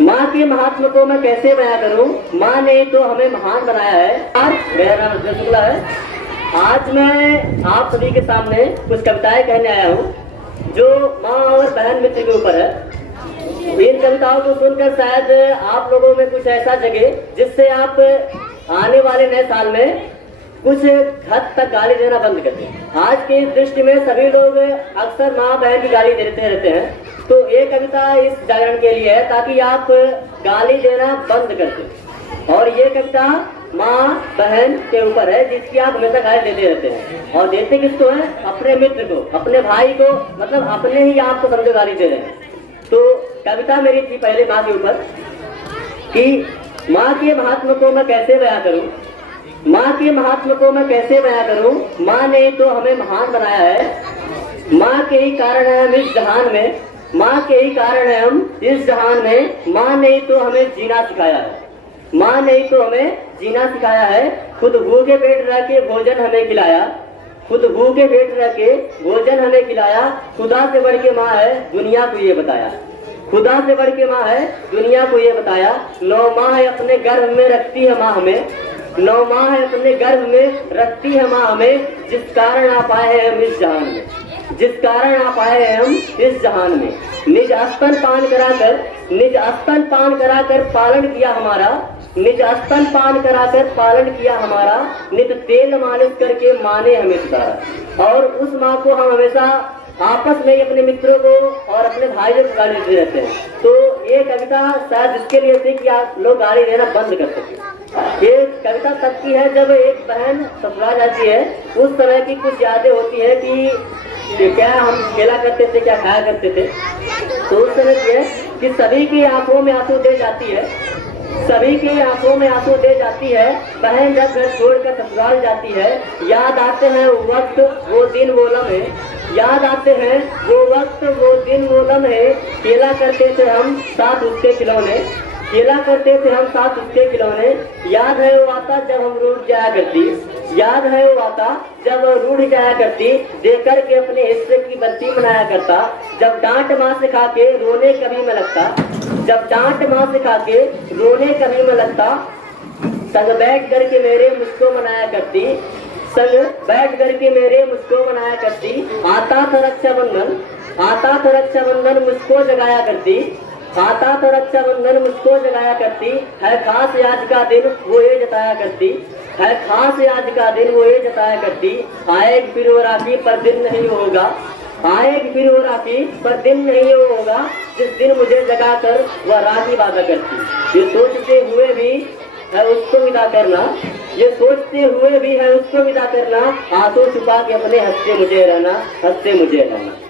माँ के महात्म को मैं कैसे बयां करूं, माँ ने तो हमें महान बनाया है। आज मेरा नाम रसगुल्ला है। आज मैं आप सभी के सामने कुछ कविताएं कहने आया हूँ जो माँ और बहन मित्र के ऊपर है। इन कविताओं को सुनकर शायद आप लोगों में कुछ ऐसा जगे जिससे आप आने वाले नए साल में कुछ हद तक गाली देना बंद कर दें। आज की दृष्टि में सभी लोग अक्सर माँ बहन की गाली देते रहते हैं, तो ये कविता इस जागरण के लिए है ताकि आप गाली देना बंद कर दें। और ये कविता माँ बहन के ऊपर है जिसकी आप हमेशा गाली देते रहते हैं। और देते किसको है? अपने मित्र को, अपने भाई को, मतलब अपने ही आपको समझो गाली दे रहे हैं। तो कविता मेरी थी पहले माँ के ऊपर कि माँ के महात्म को मैं कैसे बयां करूं, माँ के महात्म को मैं कैसे बयां करूं, माँ ने तो हमें महान बनाया है। माँ के ही कारण है हम इस जहान में, माँ के ही कारण है हम इस जहान में। माँ ने तो हमें जीना सिखाया है, माँ ने तो हमें जीना सिखाया है। खुद भूखे पेट रह के भोजन हमें खिलाया, खुद भूखे पेट रह के भोजन हमें खिलाया। खुदा से बढ़ के माँ है दुनिया को ये बताया, खुदा से बढ़ के माँ है दुनिया को ये बताया। 9 माह है अपने गर्भ में रखती है माँ हमें, 9 माह है अपने गर्भ में रखती है माँ हमें। जिस कारण आप आए हैं हम इस जहान में, जिस कारण आप आए हैं हम इस जहान में। निज स्तन पान कराकर, निज स्तन पान कराकर पालन किया हमारा, निज स्तन पान कराकर पालन किया हमारा। नित तेल मालिश करके माँ ने हमें सुधारा। और उस माँ को हम हमेशा आपस में अपने मित्रों को और अपने भाइयों को गाली देते रहते हैं। तो ये कविता शायद इसके लिए थी कि आप लोग गाली देना बंद कर सके। ये कविता तब की है जब एक बहन ससुराल जाती है, उस समय की कुछ यादें होती है कि क्या हम खेला करते थे, क्या खाया करते थे। तो उस समय की है कि सभी की आंखों में आंसू दे जाती है, सभी की आंखों में आंसू दे जाती है। बहन जब घर छोड़कर ससुराल जाती है, याद आते हैं वो वक्त वो दिन वो लम्हे, याद आते हैं वो वक्त वो दिन वो लम्हे। खेला करते थे हम साथ उसके खिलौने, खेला करते थे हम साथ उसके खिलौने। याद है वो आता जब हम रूठ जाया करती, याद है वो आता जब रूठ जाया करती। देख कर के अपने हिस्से की बत्ती मनाया करता। जब डांट माँ से खा के रोने कभी में लगता, जब डांट माँ से खा के रोने कभी में लगता। संग बैठ करके मेरे मुझको मनाया करती, संग बैठ करके मेरे मुझको मनाया करती। आता था रक्षाबंधन, आता था रक्षाबंधन मुझको जगाया करती, आता था रक्षाबंधन मुझको जगाया करती। है खास आज का दिन वो ये जताया करती, है खास आज का दिन वो ये जताया करती। आएगी फिर वो राखी पर दिन नहीं होगा, आएगी फिर वो राखी पर दिन नहीं होगा। जिस दिन मुझे जगाकर वह राखी बांधा करती। ये सोचते हुए भी है उसको विदा करना, ये सोचते हुए भी है उसको विदा करना। आंसू छुपा के अपने हंसते मुझे रहना, हंसते मुझे रहना।